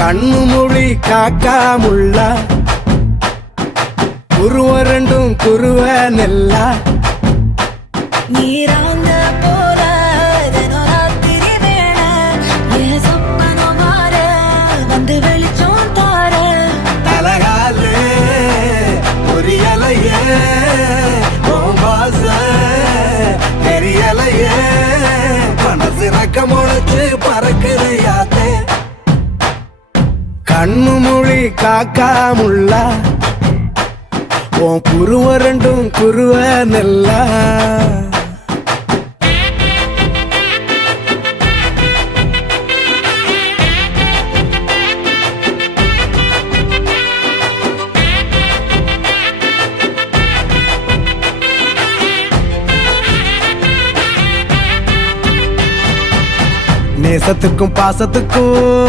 கண்ணு மொழி காக்காமுள்ள குருவ ரெண்டும் குருவ நெல்லா நீராங்க போல தினராத்திரி வேண என் சொப்பனம் மாற வந்து வெளிச்சம் தார தலகாலே பொரியலையே ஓம்பாச தெரியலையே மனசு ரக்க முளைச்சு பறக்குறையாத்தே கண்ணு மொழி காக்காமுள்ள உன் குருவ ரெண்டும் குருவ நெல்லா நேசத்துக்கும் பாசத்துக்கும்